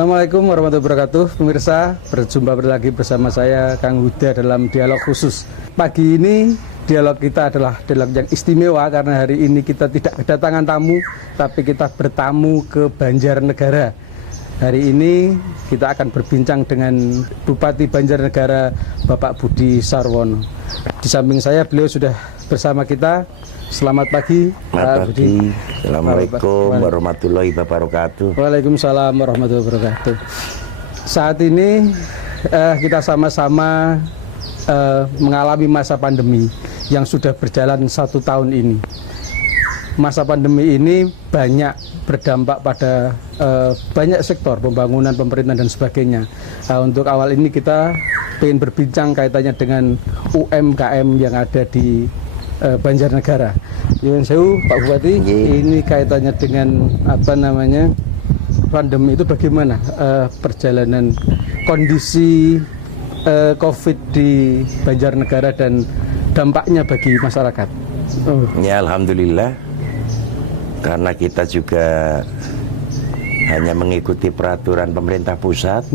Assalamualaikum warahmatullahi wabarakatuh. Pemirsa, berjumpa lagi bersama saya Kang Huda dalam dialog khusus. Pagi ini dialog kita adalah dialog yang istimewa karena hari ini kita tidak kedatangan tamu, tapi kita bertamu ke Banjarnegara. Hari ini kita akan berbincang dengan Bupati Banjarnegara, Bapak Budi Sarwono. Di samping saya beliau sudah bersama kita. Selamat pagi, Pak Budi. Assalamualaikum warahmatullahi wabarakatuh. Waalaikumsalam warahmatullahi wabarakatuh. Saat ini kita sama-sama mengalami masa pandemi yang sudah berjalan 1 tahun ini. Masa pandemi ini banyak berdampak pada banyak sektor pembangunan, pemerintahan dan sebagainya. Untuk awal ini kita ingin berbincang kaitannya dengan UMKM yang ada di Banjarnegara. Nyuwun sewu Pak Bupati, ini kaitannya dengan pandemi itu bagaimana perjalanan kondisi COVID di Banjarnegara dan dampaknya bagi masyarakat? Ya alhamdulillah, karena kita juga hanya mengikuti peraturan pemerintah pusat,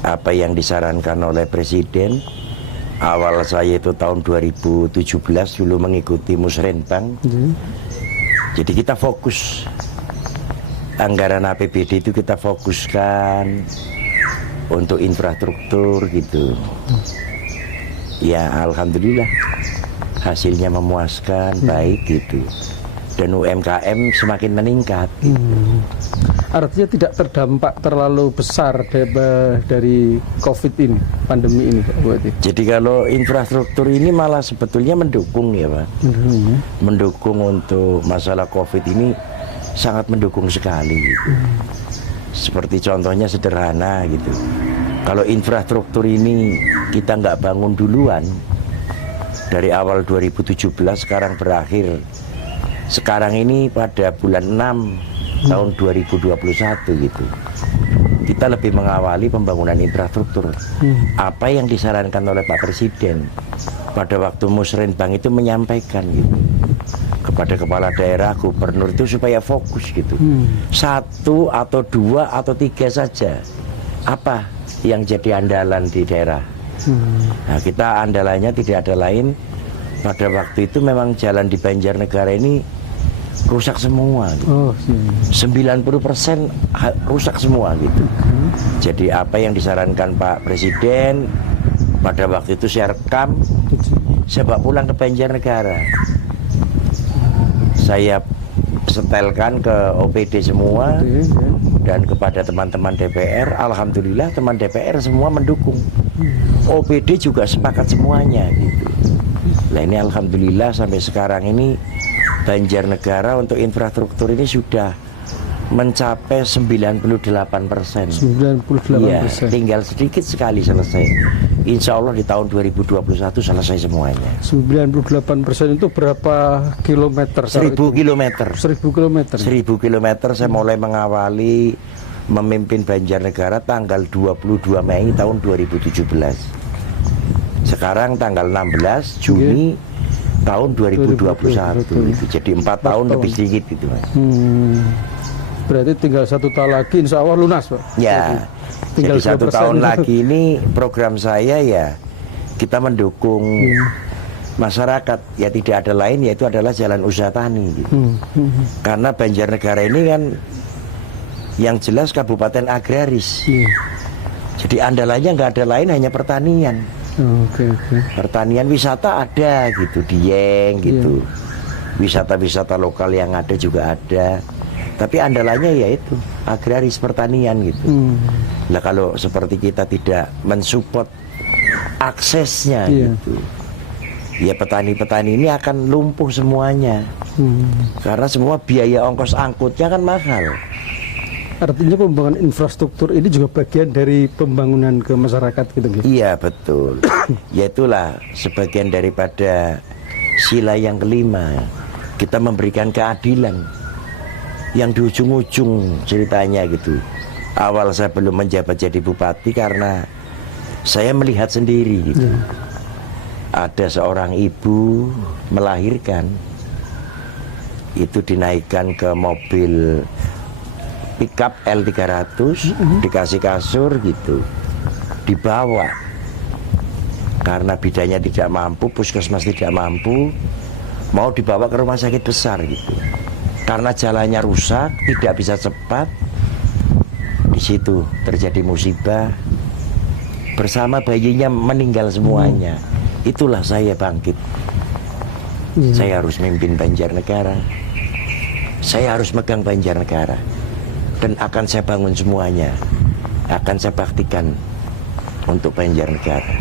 apa yang disarankan oleh Presiden. Awal saya itu tahun 2017 dulu mengikuti Musrenbang. Jadi kita fokus anggaran APBD itu kita fokuskan untuk infrastruktur gitu. Ya alhamdulillah hasilnya memuaskan, baik gitu. Dan UMKM semakin meningkat. Artinya tidak terdampak terlalu besar dari COVID ini, pandemi ini, Pak Bupati. Jadi kalau infrastruktur ini malah sebetulnya mendukung ya Pak. Mendukung untuk masalah COVID ini sangat mendukung sekali gitu. Seperti contohnya sederhana gitu. Kalau infrastruktur ini kita nggak bangun duluan, dari awal 2017 sekarang berakhir. Sekarang ini pada bulan 6 tahun 2021 gitu. Kita lebih mengawali pembangunan infrastruktur. Apa yang disarankan oleh Pak Presiden pada waktu Musrenbang itu menyampaikan gitu kepada kepala daerah, gubernur itu supaya fokus gitu. 1 atau 2 atau 3 saja. Apa yang jadi andalan di daerah? Nah, kita andalannya tidak ada lain. Pada waktu itu memang jalan di Banjarnegara ini rusak semua gitu. 90% rusak semua gitu. Jadi apa yang disarankan Pak Presiden pada waktu itu saya rekam, saya bawa pulang ke Banjarnegara, saya setelkan ke OPD semua dan kepada teman-teman DPR. Alhamdulillah teman DPR semua mendukung. OPD juga sepakat semuanya gitu. Nah ini alhamdulillah sampai sekarang ini Banjarnegara untuk infrastruktur ini sudah mencapai 98%. 98%. Ya, tinggal sedikit sekali selesai. Insya Allah di tahun 2021 selesai semuanya. 98% itu berapa kilometer? 1000 kilometer. 1000 kilometer. 1000 kilometer saya mulai mengawali memimpin Banjarnegara tanggal 22 Mei tahun 2017. Sekarang tanggal 16 Juni tahun 2021 gitu. Jadi 4 tahun lebih sedikit gitu Mas. Berarti tinggal 1 tahun lagi insya Allah lunas Pak. Ya, tinggal jadi 1 tahun lagi ini program saya ya kita mendukung masyarakat. Ya tidak ada lain yaitu adalah jalan usaha tani gitu. Karena Banjarnegara ini kan yang jelas kabupaten agraris. Jadi andalannya nggak ada lain hanya pertanian. Pertanian, wisata ada gitu, Dieng gitu. Wisata-wisata lokal yang ada juga ada. Tapi andalannya yaitu agraris, pertanian gitu. Nah kalau seperti kita tidak mensupport aksesnya gitu, ya petani-petani ini akan lumpuh semuanya. Karena semua biaya ongkos angkutnya kan mahal. Artinya pembangunan infrastruktur ini juga bagian dari pembangunan ke masyarakat gitu. Iya betul. Yaitulah sebagian daripada sila yang kelima. Kita memberikan keadilan. Yang di ujung-ujung ceritanya gitu. Awal saya belum menjabat jadi bupati karena saya melihat sendiri gitu. Ada seorang ibu melahirkan, itu dinaikkan ke mobil pickup L300, dikasih kasur gitu, dibawa karena bidannya tidak mampu, puskesmas tidak mampu, mau dibawa ke rumah sakit besar gitu. Karena jalannya rusak, tidak bisa cepat, di situ terjadi musibah, bersama bayinya meninggal semuanya. Itulah saya bangkit. Saya harus memimpin Banjarnegara, saya harus megang Banjarnegara, dan akan saya bangun semuanya, akan saya baktikan untuk Banjarnegara.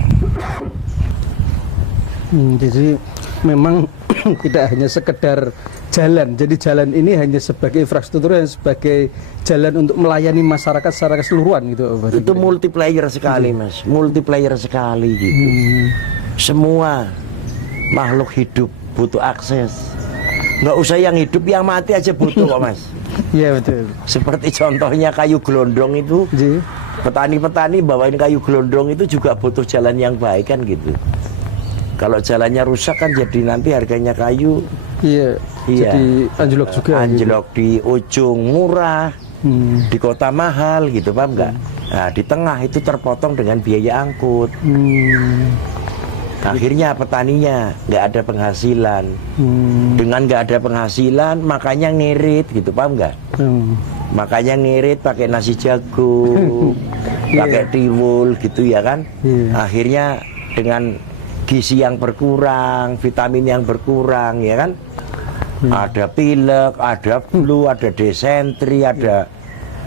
Jadi memang tidak hanya sekedar jalan, jadi jalan ini hanya sebagai infrastruktur dan sebagai jalan untuk melayani masyarakat secara keseluruhan gitu. Itu multiplayer sekali Mas, multiplayer sekali gitu. Semua makhluk hidup butuh akses. Nggak usah yang hidup, yang mati aja butuh kok Mas. Iya betul. Seperti contohnya kayu gelondong itu, petani-petani bawain kayu gelondong itu juga butuh jalan yang baik kan gitu. Kalau jalannya rusak kan jadi nanti harganya kayu jadi anjlok juga. Anjlok gitu. Di ujung murah, di kota mahal gitu, paham nggak? Nah di tengah itu terpotong dengan biaya angkut. Akhirnya petaninya nggak ada penghasilan. Dengan nggak ada penghasilan, makanya ngirit gitu, paham nggak? Makanya ngirit pakai nasi jagung, pakai tiwul gitu ya kan? Akhirnya dengan gizi yang berkurang, vitamin yang berkurang, ya kan? Ada pilek, ada flu, ada desentri, ada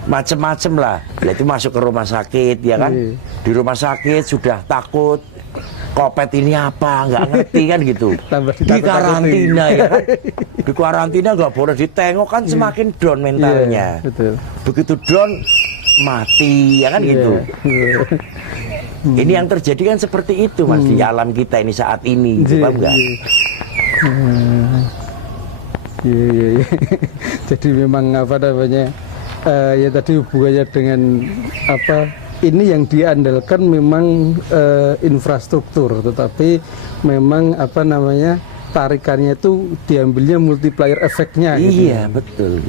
macem-macem lah. Itu masuk ke rumah sakit, ya kan? Di rumah sakit sudah takut, Kopet ini apa, nggak ngerti kan gitu. Di karantina ya kan? Di karantina nggak boleh ditengok kan, semakin down mentalnya. Begitu down, mati, ya kan gitu. Ini yang terjadi kan seperti itu Mas di alam kita ini saat ini, paham nggak? Jadi memang apa namanya, ya tadi hubungannya dengan apa, ini yang diandalkan memang infrastruktur, tetapi memang apa namanya, tarikannya itu diambilnya multiplier efeknya gitu. Iya betul.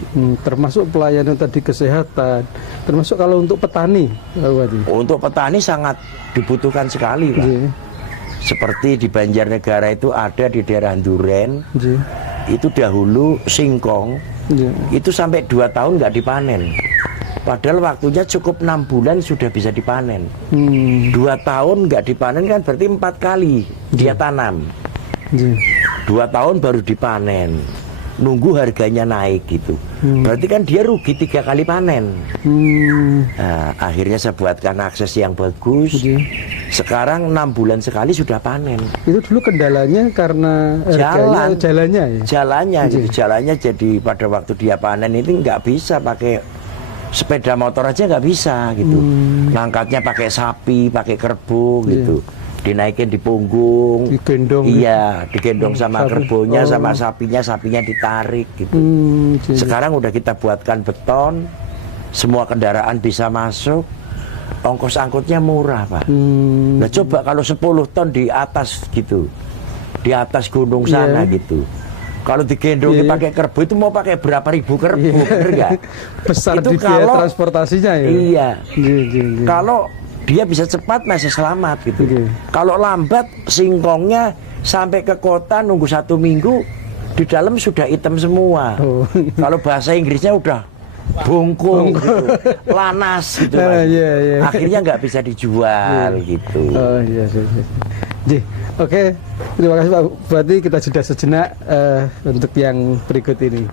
Termasuk pelayanan tadi kesehatan, termasuk kalau untuk petani. Untuk petani sangat dibutuhkan sekali Pak. Seperti di Banjarnegara itu ada di daerah Duren, itu dahulu singkong, itu sampai 2 tahun nggak dipanen. Padahal waktunya cukup 6 bulan sudah bisa dipanen. 2 tahun nggak dipanen kan berarti 4 kali dia tanam. 2 tahun baru dipanen, nunggu harganya naik gitu. Berarti kan dia rugi 3 kali panen. Nah, akhirnya saya buatkan akses yang bagus. Sekarang 6 bulan sekali sudah panen. Itu dulu kendalanya karena jalannya ya? Jalannya jadi pada waktu dia panen itu nggak bisa pakai sepeda motor aja, nggak bisa gitu. Ngangkatnya pakai sapi, pakai kerbau gitu. Dinaikin di punggung, digendong, digendong sama kerbaunya, sama sapinya ditarik gitu. Sekarang udah kita buatkan beton, semua kendaraan bisa masuk, ongkos angkutnya murah Pak. Nah coba kalau 10 ton di atas gitu, di atas gunung sana gitu, kalau digendong dipakai kerbau itu mau pakai berapa ribu kerbau, bener nggak? Besar itu di biaya transportasinya ya. Iya. Kalau dia bisa cepat masih selamat gitu. Kalau lambat singkongnya sampai ke kota nunggu 1 minggu, di dalam sudah hitam semua. Kalau bahasa Inggrisnya udah bongkong gitu, lanas gitu. Akhirnya nggak bisa dijual gitu. Oke, terima kasih Pak Bupati, kita jeda sejenak untuk yang berikut ini.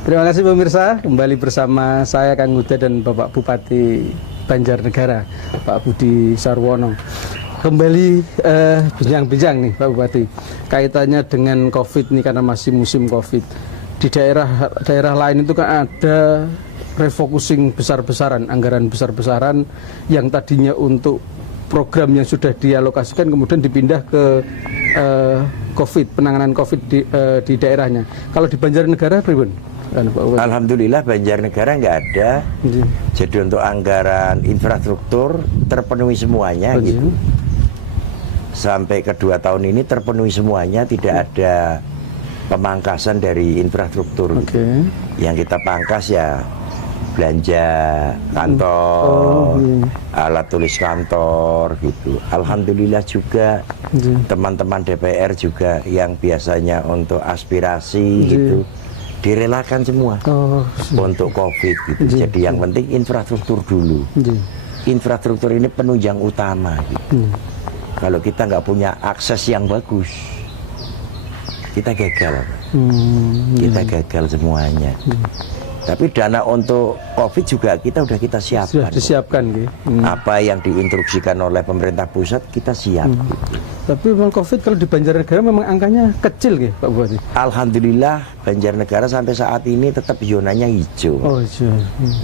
Terima kasih pemirsa, kembali bersama saya Kang Huda dan Bapak Bupati Banjarnegara, Pak Budi Sarwono. Kembali bincang-bincang nih Pak Bupati, kaitannya dengan COVID nih karena masih musim COVID. Di daerah lain itu kan ada refocusing besar-besaran, anggaran besar-besaran yang tadinya untuk program yang sudah dialokasikan kemudian dipindah ke COVID, penanganan COVID di daerahnya. Kalau di Banjarnegara, pribun? Pak Bupati? Alhamdulillah Banjarnegara nggak ada. Nggih. Jadi untuk anggaran infrastruktur terpenuhi semuanya Nggih. gitu. Sampai kedua tahun ini terpenuhi semuanya, tidak ada pemangkasan dari infrastruktur. Oke. Yang kita pangkas ya belanja kantor, alat tulis kantor gitu. Alhamdulillah juga teman-teman DPR juga yang biasanya untuk aspirasi gitu direlakan semua untuk COVID gitu. Jadi yang penting infrastruktur dulu. Infrastruktur ini penunjang utama gitu. Kalau kita nggak punya akses yang bagus, kita gagal. Kita gagal semuanya. Tapi dana untuk COVID juga kita siapkan. Sudah disiapkan, gitu. Apa yang diinstruksikan oleh pemerintah pusat kita siap. Gitu. Tapi memang COVID kalau di Banjarnegara memang angkanya kecil, gitu, Pak Bupati. Alhamdulillah Banjarnegara sampai saat ini tetap zonanya hijau. Oh, hijau.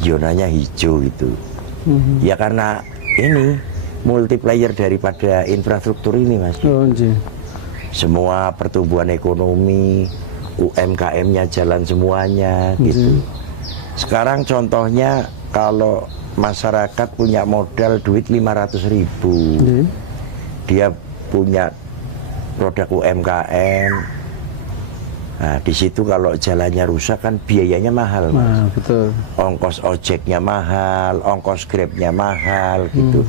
Zonanya hijau gitu. Ya karena ini multiplier daripada infrastruktur ini, Mas. Oh, iya. Semua pertumbuhan ekonomi, UMKM-nya jalan semuanya gitu. Sekarang contohnya kalau masyarakat punya modal duit 500.000, dia punya produk UMKM. Nah, di situ kalau jalannya rusak kan biayanya mahal, Mas. Nah, betul. Ongkos ojeknya mahal, ongkos grabnya mahal gitu.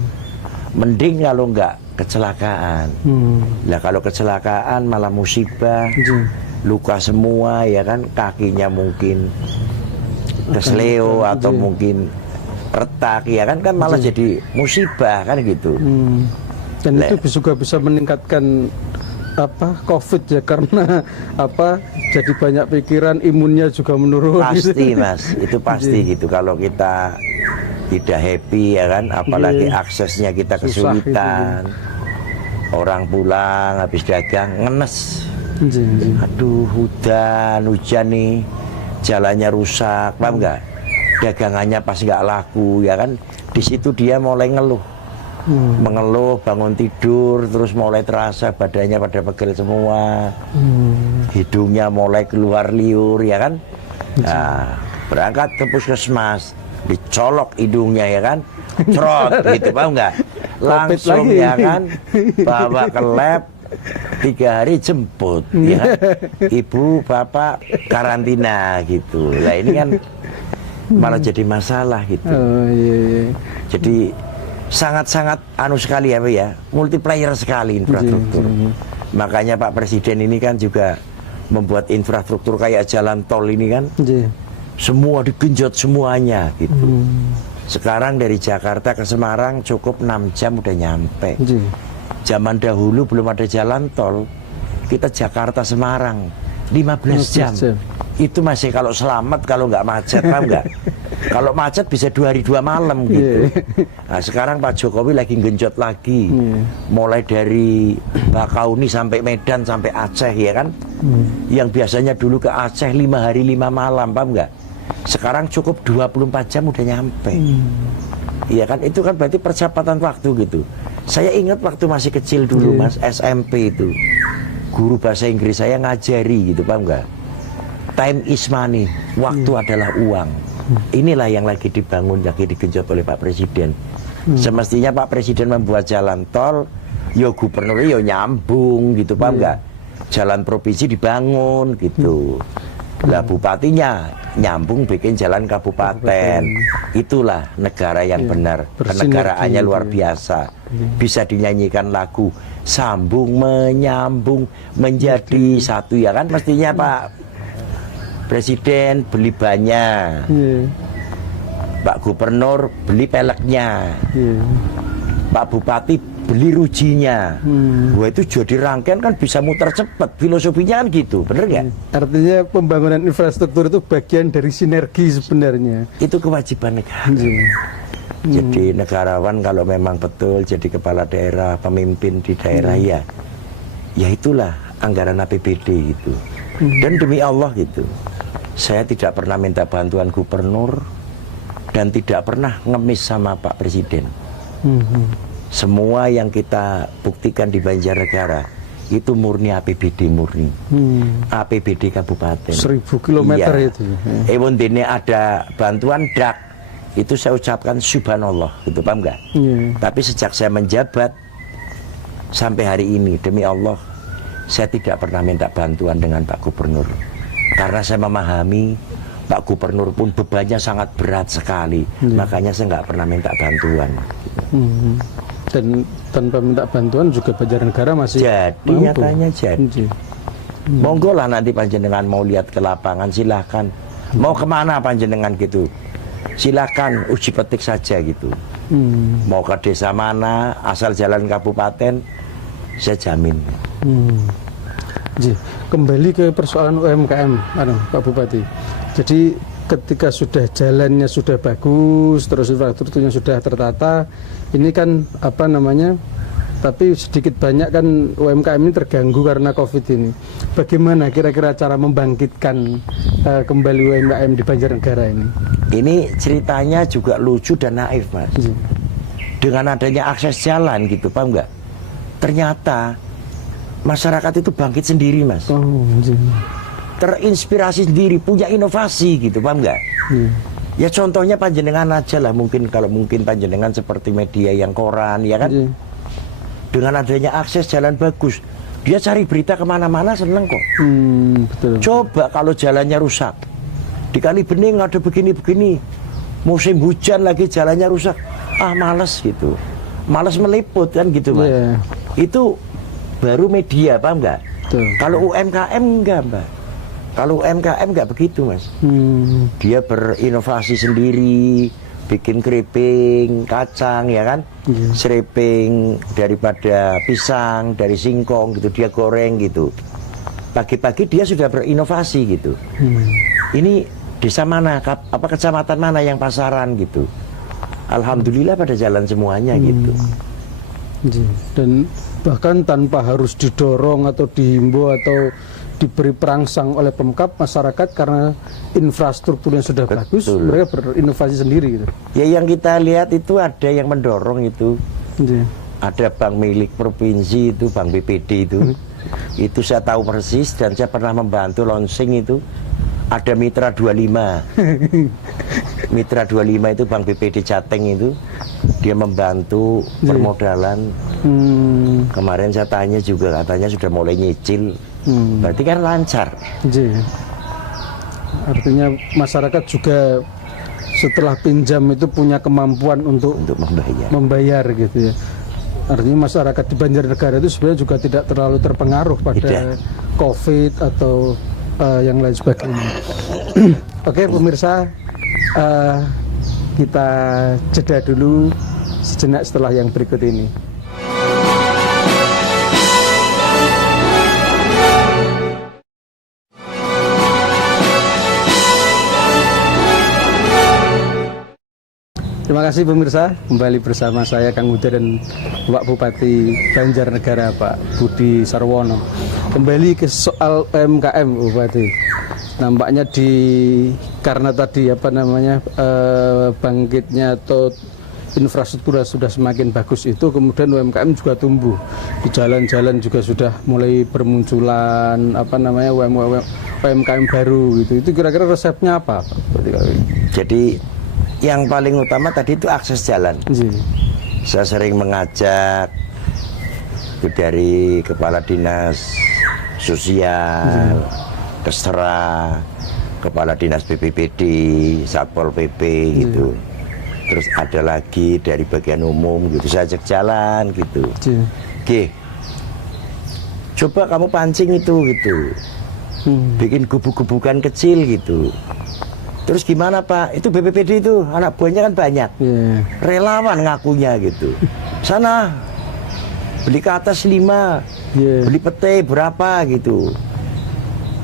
Mending kalau nggak kecelakaan. Nah, kalau kecelakaan malah musibah, luka semua ya kan, kakinya mungkin kesleo atau mungkin retak ya kan malah jadi musibah kan gitu. Dan itu juga bisa meningkatkan COVID ya, karena jadi banyak pikiran, imunnya juga menurun. Pasti Mas, itu pasti gitu. Kalau kita tidak happy ya kan, apalagi aksesnya kita kesulitan. Orang pulang habis dagang ngenes. Aduh, hujan nih, jalannya rusak, paham nggak? Dagangannya pas nggak laku, ya kan? Di situ dia mulai ngeluh, mengeluh, bangun tidur, terus mulai terasa badannya pada pegel semua, hidungnya mulai keluar liur, ya kan? Nah, berangkat ke puskesmas, dicolok hidungnya, ya kan? Cerot, gitu, paham nggak? Langsung, ya kan? Bawa ke lab. 3 hari jemput ya, ibu bapak karantina gitu. Nah ini kan malah jadi masalah gitu. Jadi sangat-sangat sekali ya, multiplier sekali infrastruktur. Makanya Pak Presiden ini kan juga membuat infrastruktur kayak jalan tol ini kan, semua digenjot semuanya gitu. Sekarang dari Jakarta ke Semarang cukup 6 jam udah nyampe. Zaman dahulu belum ada jalan tol, kita Jakarta Semarang 15 jam. Itu masih kalau selamat, kalau nggak macet, paham nggak? Kalau macet bisa 2 hari 2 malam gitu. Nah sekarang Pak Jokowi lagi genjot lagi, mulai dari Bakauni sampai Medan sampai Aceh ya kan. Yang biasanya dulu ke Aceh 5 hari 5 malam, paham nggak? Sekarang cukup 24 jam udah nyampe. Iya kan, itu kan berarti percepatan waktu gitu. Saya ingat waktu masih kecil dulu Mas, SMP itu, guru bahasa Inggris saya ngajari gitu, paham nggak? Time is money, waktu adalah uang. Inilah yang lagi dibangun, lagi digenjot oleh Pak Presiden. Semestinya Pak Presiden membuat jalan tol, yo gubernur yo nyambung gitu, paham nggak? Jalan provinsi dibangun gitu. Lah bupatinya nyambung bikin jalan kabupaten. Itulah negara yang benar. Kenegaraannya luar biasa. Bisa dinyanyikan lagu sambung menyambung menjadi satu ya kan. Mestinya Pak Presiden beli banyak, Pak Gubernur beli peleknya, Pak Bupati beli rujinya. Wah itu jadi rangkaian kan bisa muter cepat. Filosofinya kan gitu, bener nggak? Artinya pembangunan infrastruktur itu bagian dari sinergi sebenarnya. Itu kewajiban negara. Jadi negarawan kalau memang betul jadi kepala daerah, pemimpin di daerah ya itulah anggaran APBD gitu. Dan demi Allah gitu, saya tidak pernah minta bantuan gubernur dan tidak pernah ngemis sama Pak Presiden. Semua yang kita buktikan di Banjarnegara itu murni APBD murni. APBD kabupaten. 1000 kilometer Iya. itu. Dene ada bantuan dak, itu saya ucapkan subhanallah, gitu, paham nggak? Iya. Tapi sejak saya menjabat sampai hari ini, demi Allah, saya tidak pernah minta bantuan dengan Pak Gubernur. Karena saya memahami Pak Gubernur pun bebannya sangat berat sekali. Makanya saya nggak pernah minta bantuan. Dan tanpa minta bantuan juga Banjarnegara masih Jadi mampu. nyatanya jadi. Monggo lah nanti panjenengan mau lihat ke lapangan, silahkan. Mau kemana panjenengan gitu, silahkan uji petik saja gitu. Mau ke desa mana, asal jalan kabupaten, saya jamin. Kembali ke persoalan UMKM, Pak Bupati. Jadi ketika sudah jalannya sudah bagus, terus infrastrukturnya sudah tertata, ini kan apa namanya? Tapi sedikit banyak kan UMKM ini terganggu karena COVID ini. Bagaimana kira-kira cara membangkitkan kembali UMKM di Banjarnegara ini? Ini ceritanya juga lucu dan naif, Mas. Dengan adanya akses jalan gitu, paham nggak? Ternyata masyarakat itu bangkit sendiri, Mas. Terinspirasi sendiri, punya inovasi gitu, paham nggak? Ya contohnya panjenengan aja lah, mungkin kalau mungkin panjenengan seperti media yang koran, ya kan? Dengan adanya akses jalan bagus, dia cari berita kemana-mana seneng kok. Betul. Coba kalau jalannya rusak, di Kali Bening ada begini-begini, musim hujan lagi jalannya rusak, males gitu, males meliput kan gitu, Mas. Itu baru media, paham nggak? Kalau UMKM enggak, Mbak. Kalau UMKM nggak begitu, Mas. Dia berinovasi sendiri, bikin keripik, kacang, ya kan? Seriping daripada pisang, dari singkong gitu, dia goreng gitu. Pagi-pagi dia sudah berinovasi gitu. Ini desa mana, apa kecamatan mana yang pasaran gitu. Alhamdulillah pada jalan semuanya gitu. Dan bahkan tanpa harus didorong atau dihimbau atau diberi perangsang oleh Pemkab, masyarakat karena infrastrukturnya sudah bagus, mereka berinovasi sendiri gitu. Ya yang kita lihat itu ada yang mendorong itu. Ada bank milik provinsi itu, bank BPD itu. Itu saya tahu persis dan saya pernah membantu launching itu. Ada Mitra 25. Mitra 25 itu bank BPD Jateng itu. Dia membantu permodalan. Kemarin saya tanya juga, katanya sudah mulai nyicil. Berarti kan lancar. Artinya masyarakat juga setelah pinjam itu punya kemampuan untuk membayar gitu ya. Artinya masyarakat di Banjarnegara itu sebenarnya juga tidak terlalu terpengaruh pada COVID atau yang lain sebagainya. Oke pemirsa, kita jeda dulu sejenak setelah yang berikut ini. Terima kasih pemirsa, kembali bersama saya Kang Uda dan Pak Bupati Banjarnegara Pak Budi Sarwono. Kembali ke soal UMKM Bupati. Nampaknya karena tadi apa namanya bangkitnya atau infrastruktur sudah semakin bagus itu, kemudian UMKM juga tumbuh. Di jalan-jalan juga sudah mulai bermunculan apa namanya UMKM baru gitu. Itu kira-kira resepnya apa Pak? Jadi yang paling utama tadi itu akses jalan. Saya sering mengajak itu dari Kepala Dinas Sosial, Kesra, Kepala Dinas BPBD, Satpol PP gitu. Terus ada lagi dari bagian umum gitu, saya ajak jalan gitu. Oke, coba kamu pancing itu gitu, bikin gubuk-gubukan kecil gitu. Terus gimana Pak? Itu BPBD itu anak buahnya kan banyak, relawan ngakunya gitu. Sana beli ke atas 5, beli pete berapa gitu,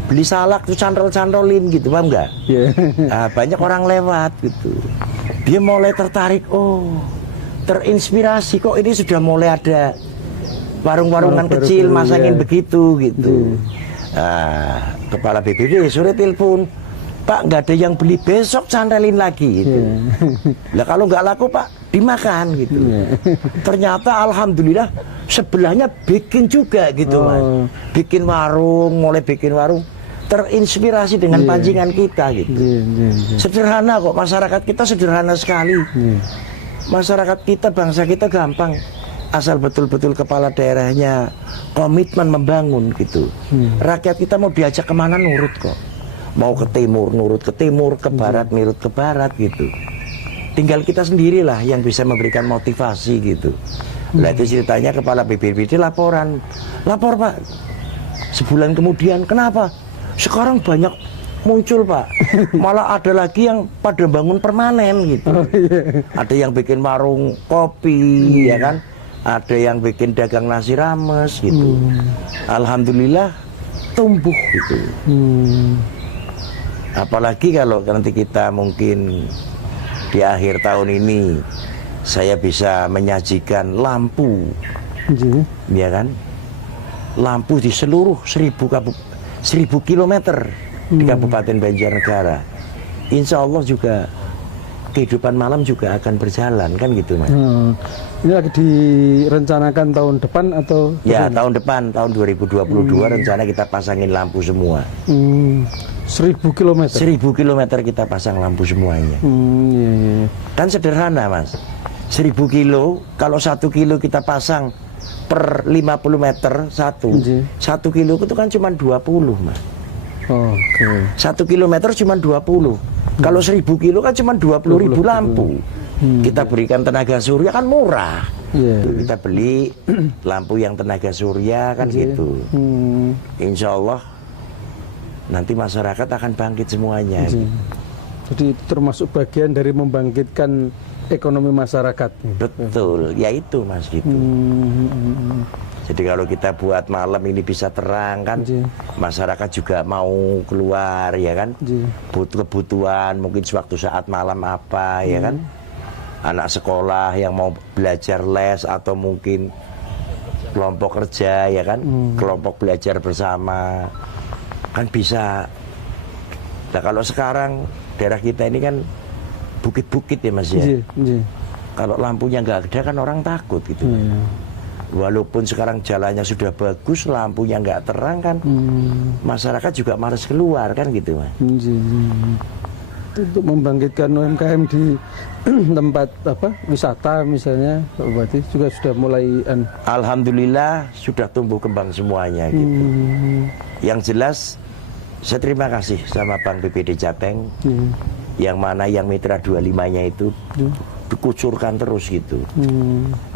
beli salak tuh cantol-cantolin gitu, paham nggak? Nah, banyak orang lewat gitu. Dia mulai tertarik, terinspirasi kok ini sudah mulai ada warung-warungan kecil masangin begitu gitu. Nah, Kepala BPBD sore telepon, Pak nggak ada yang beli, besok cantelin lagi gitu. Lah kalau nggak laku Pak, dimakan gitu. Ternyata alhamdulillah sebelahnya bikin juga gitu Mas. Bikin warung, mulai bikin warung terinspirasi dengan pancingan kita gitu. Sederhana kok, masyarakat kita sederhana sekali. Masyarakat kita, bangsa kita gampang, asal betul-betul kepala daerahnya komitmen membangun gitu. Rakyat kita mau diajak kemana nurut kok. Mau ke timur nurut ke timur, ke barat nurut ke barat gitu. Tinggal kita sendirilah yang bisa memberikan motivasi gitu. Nah itu ceritanya kepala BPBD lapor Pak. Sebulan kemudian, kenapa? Sekarang banyak muncul Pak, malah ada lagi yang pada bangun permanen gitu. Ada yang bikin warung kopi, ya kan? Ada yang bikin dagang nasi rames gitu. Alhamdulillah tumbuh gitu. Apalagi kalau nanti kita mungkin di akhir tahun ini saya bisa menyajikan lampu, ya kan? Lampu di seluruh 1000 kilometer di Kabupaten Banjarnegara. Insya Allah juga kehidupan malam juga akan berjalan kan gitu Mas. Ini lagi direncanakan tahun depan atau? Ya tahun depan, tahun 2022 rencana kita pasangin lampu semua. 1000 kilometer. 1000 kilometer kita pasang lampu semuanya. Kan sederhana Mas. 1000 kilo, kalau 1 kilo kita pasang per 50 meter 1 kilo itu kan cuma 20 Mas. 1 kilometer cuma 20. Kalau 1000 kilo kan cuma 20.000 lampu. Kita berikan tenaga surya kan murah. Kita beli lampu yang tenaga surya kan gitu. Insya Allah nanti masyarakat akan bangkit semuanya. Jadi termasuk bagian dari membangkitkan ekonomi masyarakat. Betul, ya itu Mas gitu. Jadi kalau kita buat malam ini bisa terang kan, masyarakat juga mau keluar ya kan, butuh kebutuhan mungkin sewaktu saat malam apa ya kan, anak sekolah yang mau belajar les atau mungkin kelompok kerja ya kan, kelompok belajar bersama kan bisa. Nah kalau sekarang daerah kita ini kan bukit-bukit ya Mas ya. Kalau lampunya nggak ada kan orang takut gitu. Walaupun sekarang jalannya sudah bagus, lampunya nggak terang kan, masyarakat juga malas keluar kan gitu Mas. Untuk membangkitkan UMKM di tempat wisata misalnya, Pak Bupati juga sudah mulai. Alhamdulillah sudah tumbuh kembang semuanya gitu. Yang jelas saya terima kasih sama Bank BPD Jateng, yang mana yang mitra 25-nya itu dikucurkan terus gitu.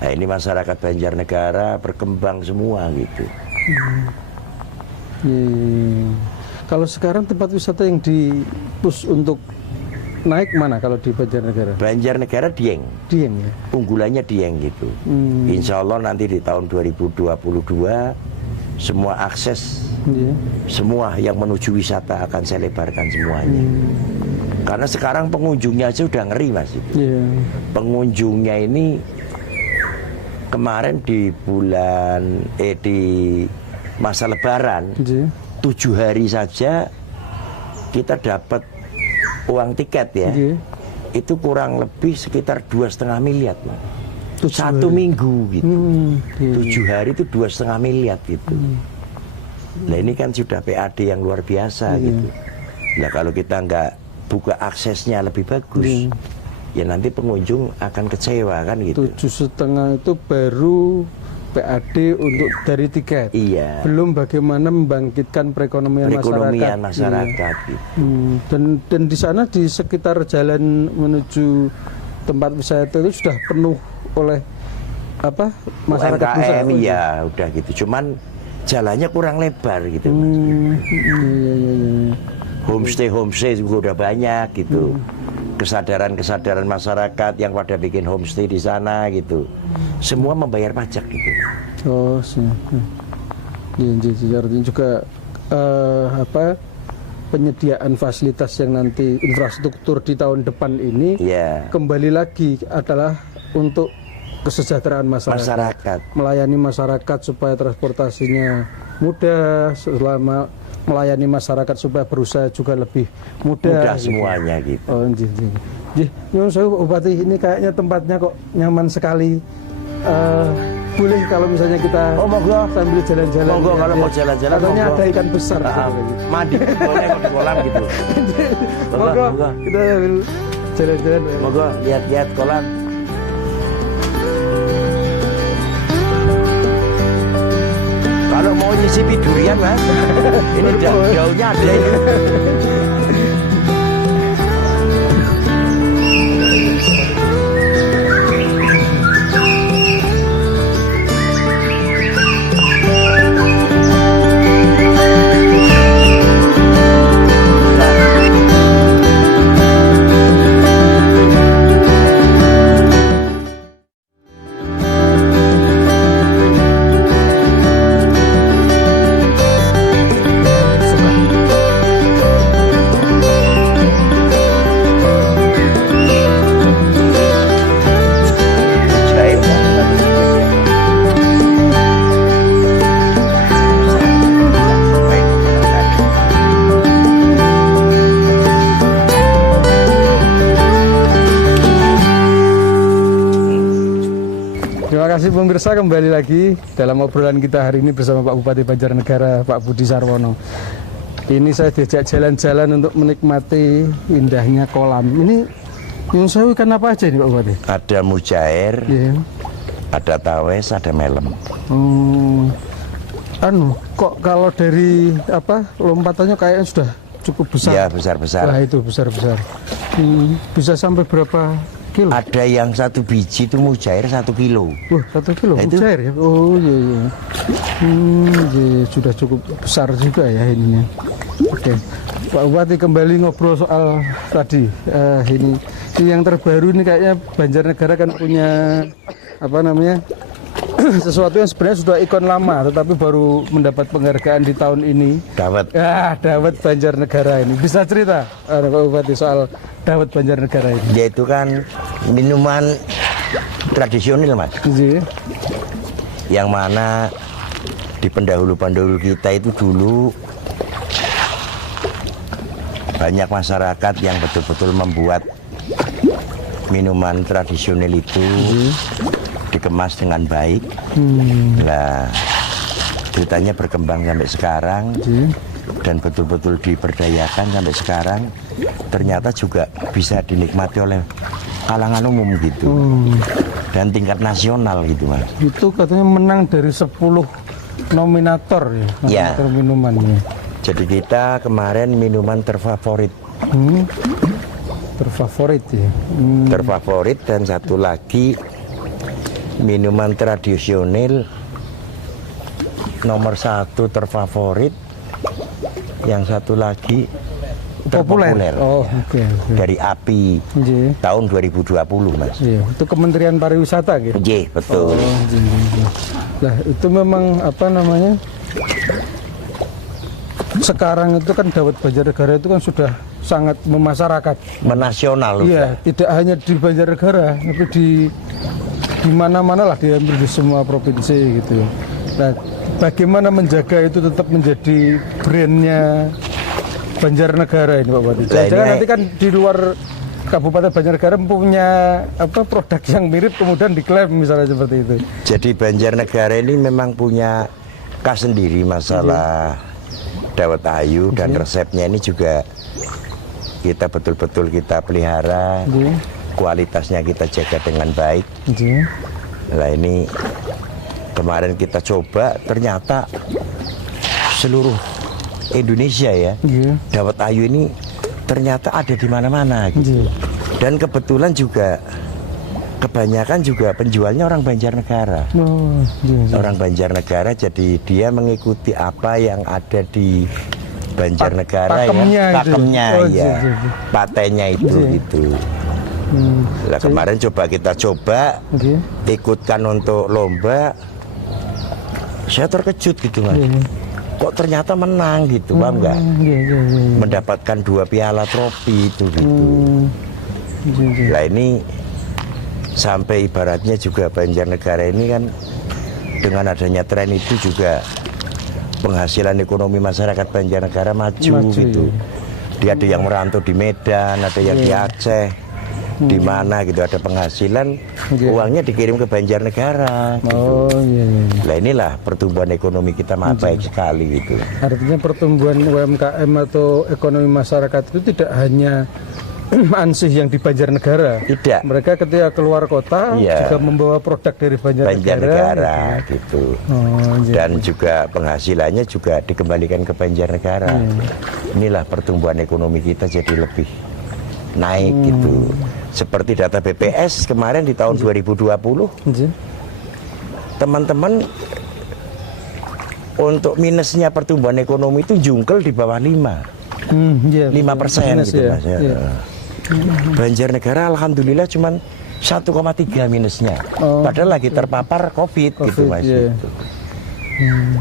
Nah ini masyarakat Banjarnegara berkembang semua gitu. Kalau sekarang tempat wisata yang di-push untuk naik mana kalau di Banjarnegara? Banjarnegara Dieng. Dieng ya? Unggulannya Dieng gitu. Insya Allah nanti di tahun 2022 semua akses, semua yang menuju wisata akan saya lebarkan semuanya. Karena sekarang pengunjungnya aja udah ngeri Mas. Pengunjungnya ini kemarin di di masa Lebaran 7 hari saja kita dapat uang tiket ya. Itu kurang lebih sekitar 2,5 miliar Mas. 1 minggu gitu. 7 hari itu 2,5 miliar gitu. Nah ini kan sudah PAD yang luar biasa gitu. Nah kalau kita nggak buka aksesnya lebih bagus, ya nanti pengunjung akan kecewa kan gitu. 7,5 itu baru PAD untuk dari tiket. Iya. Belum bagaimana membangkitkan perekonomian masyarakat. Gitu. Dan di sana di sekitar jalan menuju tempat wisata itu sudah penuh oleh masyarakat UMKM. Iya, udah gitu. Cuman jalannya kurang lebar gitu. Homestay juga udah banyak gitu. Kesadaran masyarakat yang pada bikin homestay di sana gitu. Semua membayar pajak gitu. Artinya juga penyediaan fasilitas yang nanti infrastruktur di tahun depan ini kembali lagi adalah untuk kesejahteraan masyarakat. Melayani masyarakat supaya transportasinya mudah selama melayani masyarakat supaya berusaha juga lebih mudah. Mudah semuanya gitu. Oh, nggih, nggih. Nggih, nyuwun sewu Pak Bupati, ini kayaknya tempatnya kok nyaman sekali. Boleh kalau misalnya kita monggo sambil jalan-jalan. Monggo ya, kalau ya. mau jalan-jalan. Katanya monggo. ada ikan besar. Mandi boleh kalau di kolam gitu. Monggo, kita sambil jalan-jalan. Ya. Monggo lihat-lihat kolam. Kalau mau nyicipi durian mas, ini daunnya ada ini. Terima kasih pemirsa, kembali lagi dalam obrolan kita hari ini bersama Pak Bupati Banjarnegara, Pak Budi Sarwono. Ini saya diajak jalan-jalan untuk menikmati indahnya kolam. Ini nyuwun sewu ikan apa aja nih Pak Bupati? Ada mujair, Iya. ada tawes, ada melem. Kok kalau dari lompatannya kayaknya sudah cukup besar. Ya besar-besar. Wah, itu besar-besar. Bisa sampai berapa kilo? Ada yang 1 biji itu mujair 1 kilo. Wah, 1 kilo Nah, itu. mujair ya? Oh iya, iya. Iya, sudah cukup besar juga ya ininya. Oke, Pak Bupati kembali ngobrol soal tadi. Ini yang terbaru ini kayaknya Banjarnegara kan punya sesuatu yang sebenarnya sudah ikon lama, tetapi baru mendapat penghargaan di tahun ini. Dawet. Ya, dawet Banjarnegara ini. Bisa cerita Pak Bupati soal dawet Banjarnegara ini? Dia itu kan minuman tradisional mas, Iya. yang mana di pendahulu-pendahulu kita itu dulu banyak masyarakat yang betul-betul membuat minuman tradisional itu dikemas dengan baik. Nah, ceritanya berkembang sampai sekarang dan betul-betul diberdayakan sampai sekarang. Ternyata juga bisa dinikmati oleh kalangan umum gitu, dan tingkat nasional gitu mas. Itu katanya menang dari 10 nominator ya, Ya. nominator minumannya. Jadi kita kemarin minuman terfavorit. Terfavorit ya. Terfavorit, dan satu lagi minuman tradisional nomor 1 terfavorit, yang satu lagi terpopuler. Oh, oke. Dari API Iya. tahun 2020 mas. Iya, itu Kementerian Pariwisata gitu. Iya betul. Nah, itu memang sekarang itu kan dawet Banjarnegara itu kan sudah sangat memasyarakat. Menasional. Iya, tidak hanya di Banjarnegara, tapi di mana-mana lah, diambil di semua provinsi gitu. Nah, bagaimana menjaga itu tetap menjadi brandnya Banjarnegara ini Pak Bupati? Jangan nanti kan di luar Kabupaten Banjarnegara punya produk yang mirip kemudian diklaim misalnya seperti itu. Jadi Banjarnegara ini memang punya khas sendiri masalah dawet ayu, dan resepnya ini juga kita betul-betul kita pelihara, kualitasnya kita jaga dengan baik. Nah ini kemarin kita coba, ternyata seluruh Indonesia ya, dawet ayu ini ternyata ada di mana-mana gitu. Dan kebetulan juga kebanyakan juga penjualnya orang Banjarnegara. Orang Banjarnegara, jadi dia mengikuti apa yang ada di Banjarnegara pakemnya patennya itu gitu. Nah, kemarin kita coba ikutkan untuk lomba, saya terkejut gitu mas. Kok ternyata menang gitu, paham nggak? Mendapatkan 2 piala trofi itu gitu. Nah ini sampai ibaratnya juga Banjarnegara ini kan dengan adanya tren itu juga penghasilan ekonomi masyarakat Banjarnegara maju gitu. Dia ada yang merantau di Medan, ada yang di Aceh, di mana gitu ada penghasilan, uangnya dikirim ke Banjarnegara. Gitu. Oh iya. Nah inilah pertumbuhan ekonomi kita baik sekali gitu. Artinya pertumbuhan UMKM atau ekonomi masyarakat itu tidak hanya ansih yang di Banjarnegara. Tidak. Mereka ketika keluar kota juga membawa produk dari Banjarnegara gitu. Dan juga penghasilannya juga dikembalikan ke Banjarnegara. Inilah pertumbuhan ekonomi kita jadi lebih naik gitu. Seperti data BPS kemarin di tahun 2020, teman-teman, untuk minusnya pertumbuhan ekonomi itu jungkel di bawah 5%, 5% gitu Mas ya. Banjarnegara alhamdulillah cuman 1,3 minusnya. Padahal lagi terpapar COVID gitu Mas gitu.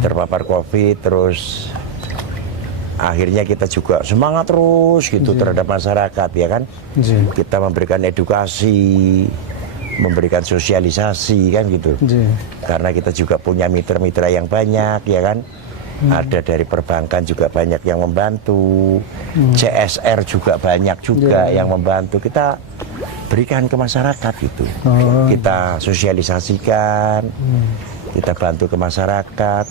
Terpapar COVID, terus akhirnya kita juga semangat terus gitu terhadap masyarakat ya kan. Kita memberikan edukasi, memberikan sosialisasi kan gitu. Karena kita juga punya mitra-mitra yang banyak ya kan. Ada dari perbankan juga banyak yang membantu, CSR juga banyak juga yang membantu. Kita berikan ke masyarakat gitu. Kita sosialisasikan, kita bantu ke masyarakat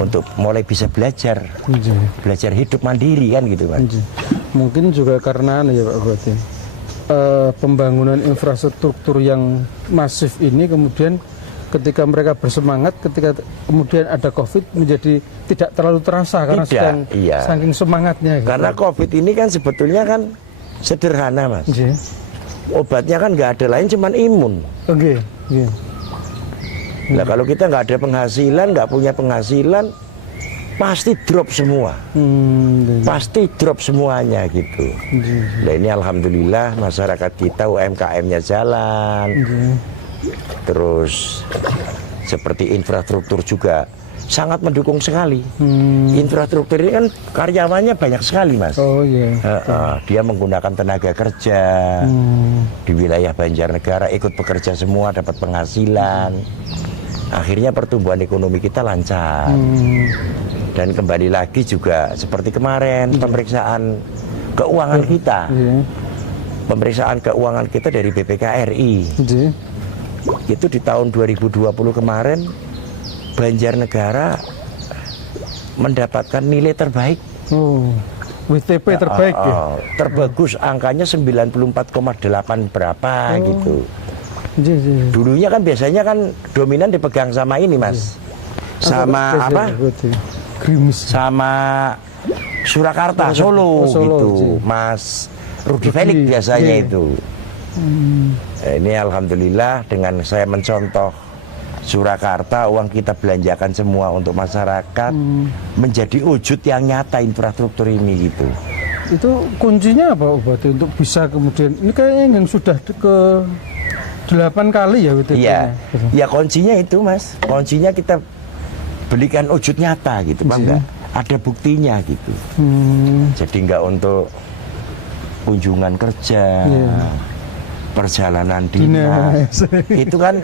untuk mulai bisa belajar hidup mandiri kan gitu kan. Mungkin juga karena ya Pak Bupati, pembangunan infrastruktur yang masif ini kemudian ketika mereka bersemangat, ketika kemudian ada COVID menjadi tidak terlalu terasa karena saking semangatnya. Gitu. Karena COVID ini kan sebetulnya kan sederhana Mas. Obatnya kan nggak ada lain cuman imun. Nah kalau kita nggak ada penghasilan, nggak punya penghasilan, pasti drop semua. Pasti drop semuanya gitu. Nah ini alhamdulillah masyarakat kita UMKM-nya jalan. Terus seperti infrastruktur juga sangat mendukung sekali. Infrastruktur ini kan karyawannya banyak sekali Mas. Dia menggunakan tenaga kerja di wilayah Banjarnegara, ikut bekerja semua, dapat penghasilan. Akhirnya pertumbuhan ekonomi kita lancar. Dan kembali lagi juga seperti kemarin pemeriksaan keuangan kita. Pemeriksaan keuangan kita dari BPKRI. Itu di tahun 2020 kemarin Banjarnegara mendapatkan nilai terbaik. WTP terbaik ya? Terbagus angkanya 94,8 berapa gitu. Dulunya kan biasanya kan dominan dipegang sama ini Mas, sama apa? Sama Surakarta, Solo gitu, Mas Rudi Felix biasanya itu. Ini alhamdulillah dengan saya mencontoh Surakarta, uang kita belanjakan semua untuk masyarakat, menjadi wujud yang nyata infrastruktur ini gitu. Itu kuncinya apa Bupati untuk bisa kemudian ini kayaknya yang sudah ke 8 kali ya WTP-nya. Iya, ya kuncinya itu Mas, kuncinya kita belikan wujud nyata gitu, Bang. Ada buktinya gitu. Jadi nggak untuk kunjungan kerja, perjalanan dinas, itu kan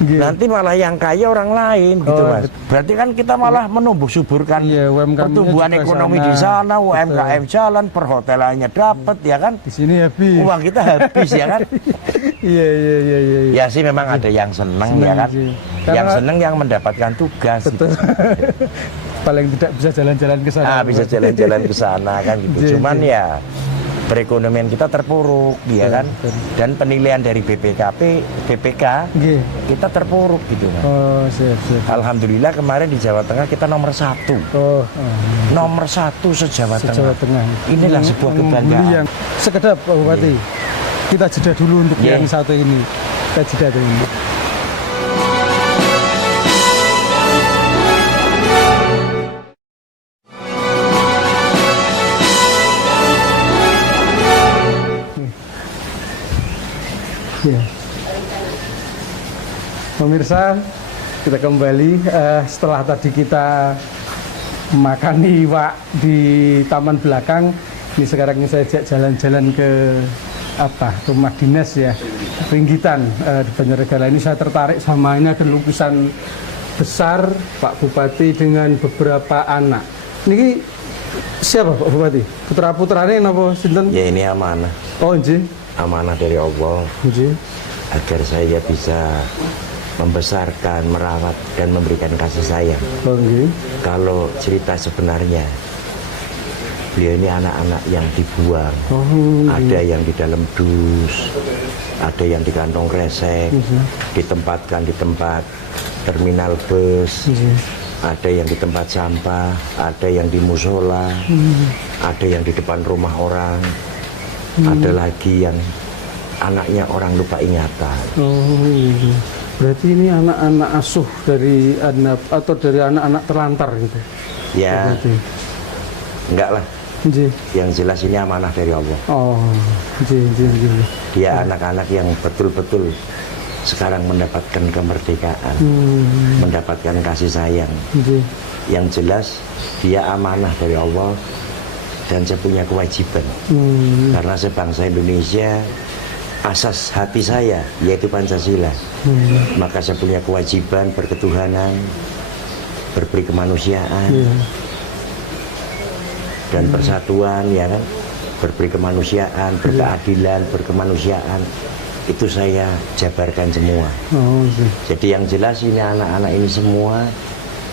nanti malah yang kaya orang lain gitu Mas. Berarti kan kita malah menumbuh suburkan pertumbuhan ekonomi di sana, UMKM jalan, perhotelannya dapat ya kan. Di sini habis. Uang kita habis ya kan. Iya. Ya sih memang ada yang seneng ya kan. Yang seneng yang mendapatkan tugas. Betul. Gitu. Paling tidak bisa jalan-jalan ke sana. Bisa jalan-jalan ke sana kan gitu. Cuman ya perekonomian kita terpuruk ya kan, dan penilaian dari BPK kita terpuruk gitu kan. Siap. Alhamdulillah kemarin di Jawa Tengah kita nomor 1. Nomor 1 se-Jawa Tengah. Inilah sebuah kebanggaan. Sekedap Pak Bupati, kita jeda dulu untuk yang satu ini. Kita jeda dulu. Pemirsa, kita kembali setelah tadi kita makan iwak di taman belakang. Ini sekarang saya ajak jalan-jalan ke rumah dinas ya, Ringgitan di Banjarnegara. Ini saya tertarik sama ini ada lukisan besar Pak Bupati dengan beberapa anak. Niki siapa Pak Bupati? Putra-putrane napa sinten? Ya ini amanah. Oh nggih. Amanah dari Allah Nggih. agar saya bisa membesarkan, merawat dan memberikan kasih sayang. Oh nggih. Kalau cerita sebenarnya, beliau ini anak-anak yang dibuang. Oh, Ada yang di dalam dus, ada yang di kantong kresek, ditempatkan di tempat terminal bus, ada yang di tempat sampah, ada yang di musola, ada yang di depan rumah orang, ada lagi yang anaknya orang lupa ingatan. Oh iya. Berarti ini anak-anak asuh dari anak atau dari anak-anak terlantar gitu. Ya, Berarti. enggak lah. Nggih. Yang jelas ini amanah dari Allah. Oh, nggih. Dia anak-anak yang betul-betul sekarang mendapatkan kemerdekaan, mendapatkan kasih sayang. Nggih. Yang jelas dia amanah dari Allah dan saya punya kewajiban. Karena sebangsa Indonesia, asas hati saya yaitu Pancasila. Maka saya punya kewajiban berketuhanan, berberi kemanusiaan. Dan persatuan, ya kan, berberi kemanusiaan, berkeadilan, berkemanusiaan, itu saya jabarkan semua. Oh, Jadi yang jelas ini anak-anak ini semua,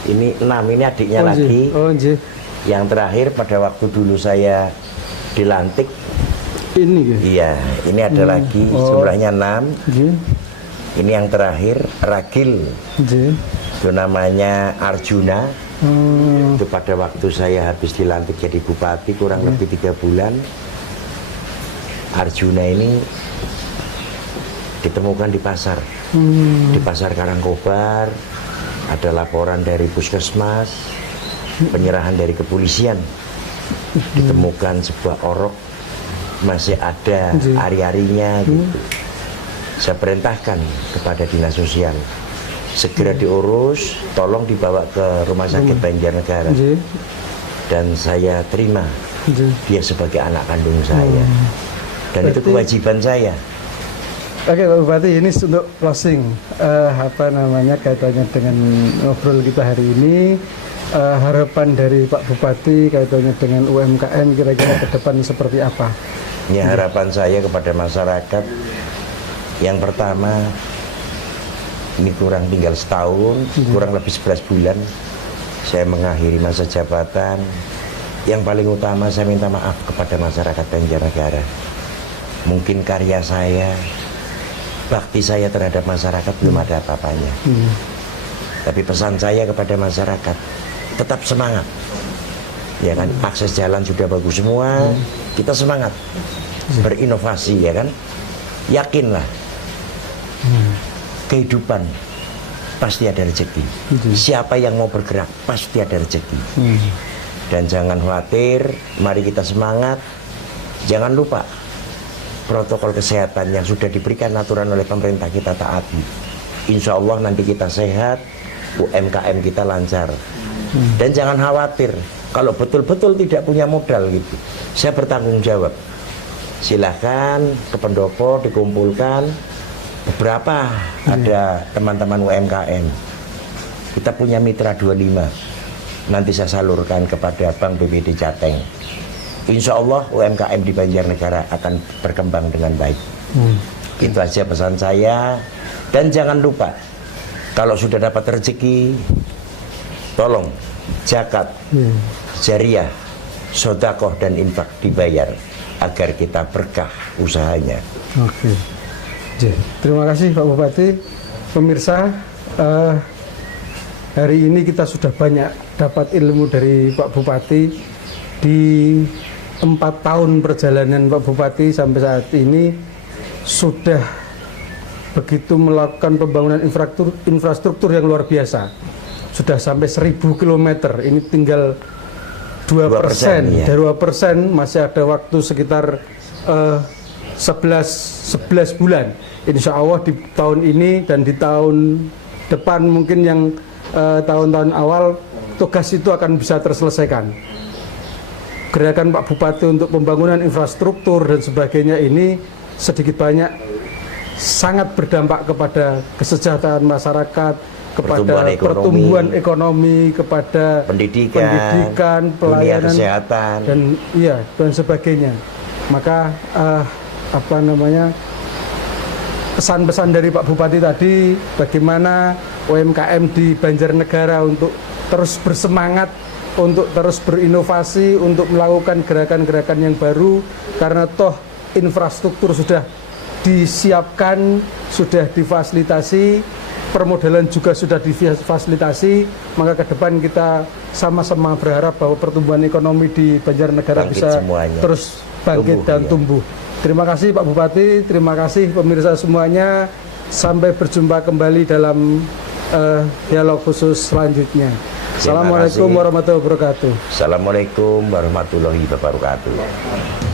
ini 6, ini adiknya lagi. Oh, nggih. Yang terakhir pada waktu dulu saya dilantik, Ini nggih. iya, ini ada lagi, jumlahnya 6. Nggih. Ini yang terakhir, Ragil, Nggih. itu namanya Arjuna. Oh, Itu pada waktu saya habis dilantik jadi bupati kurang lebih 3 bulan, Arjuna ini ditemukan di pasar, di pasar Karangkobar. Ada laporan dari puskesmas, penyerahan dari kepolisian, ditemukan sebuah orok masih ada ari-arinya gitu. Saya perintahkan kepada dinas sosial segera diurus, tolong dibawa ke rumah sakit Banjarnegara. nggih. Dan saya terima Nggih. dia sebagai anak kandung saya. Dan itu kewajiban saya. Oke Pak Bupati, ini untuk closing kaitannya dengan ngobrol kita hari ini, harapan dari Pak Bupati kaitannya dengan UMKM kira-kira ke depan seperti apa? Ya, harapan saya kepada masyarakat, yang pertama, ini kurang tinggal setahun, kurang lebih 11 bulan saya mengakhiri masa jabatan. Yang paling utama saya minta maaf kepada masyarakat Banjarnegara. Mungkin karya saya, bakti saya terhadap masyarakat belum ada apa-apanya. Tapi pesan saya kepada masyarakat, tetap semangat. Ya kan, akses jalan sudah bagus semua, kita semangat berinovasi, ya kan. Yakinlah, kehidupan pasti ada rezeki. Siapa yang mau bergerak pasti ada rezeki. Dan jangan khawatir, mari kita semangat. Jangan lupa protokol kesehatan yang sudah diberikan aturan oleh pemerintah kita taati. Insya Allah nanti kita sehat, UMKM kita lancar. Dan jangan khawatir, kalau betul-betul tidak punya modal gitu, saya bertanggung jawab. Silahkan ke pendopo dikumpulkan. Beberapa ada teman-teman UMKM. Kita punya mitra 25. Nanti saya salurkan kepada Bank BPD Jateng. Insya Allah UMKM di Banjarnegara akan berkembang dengan baik. Itu aja pesan saya. Dan jangan lupa, kalau sudah dapat rezeki, tolong zakat, jariah, sodakoh dan infak dibayar agar kita berkah usahanya. Oke. Terima kasih Pak Bupati. Pemirsa, hari ini kita sudah banyak dapat ilmu dari Pak Bupati. Di 4 tahun perjalanan Pak Bupati sampai saat ini sudah begitu melakukan pembangunan infrastruktur yang luar biasa. Sudah sampai 1000 km. Ini tinggal 2%. Ya. Dari 2% masih ada waktu sekitar 11 bulan. Insya Allah di tahun ini dan di tahun depan mungkin yang tahun-tahun awal tugas itu akan bisa terselesaikan. Gerakan Pak Bupati untuk pembangunan infrastruktur dan sebagainya ini sedikit banyak sangat berdampak kepada kesejahteraan masyarakat, kepada pertumbuhan ekonomi, kepada pendidikan, pelayanan kesehatan dan sebagainya. Maka pesan-pesan dari Pak Bupati tadi, bagaimana UMKM di Banjarnegara untuk terus bersemangat, untuk terus berinovasi, untuk melakukan gerakan-gerakan yang baru, karena toh infrastruktur sudah disiapkan, sudah difasilitasi, permodalan juga sudah difasilitasi, maka ke depan kita sama-sama berharap bahwa pertumbuhan ekonomi di Banjarnegara bisa terus bangkit dan tumbuh. Terima kasih Pak Bupati, terima kasih pemirsa semuanya. Sampai berjumpa kembali dalam dialog khusus selanjutnya. Assalamualaikum warahmatullahi wabarakatuh. Assalamualaikum warahmatullahi wabarakatuh.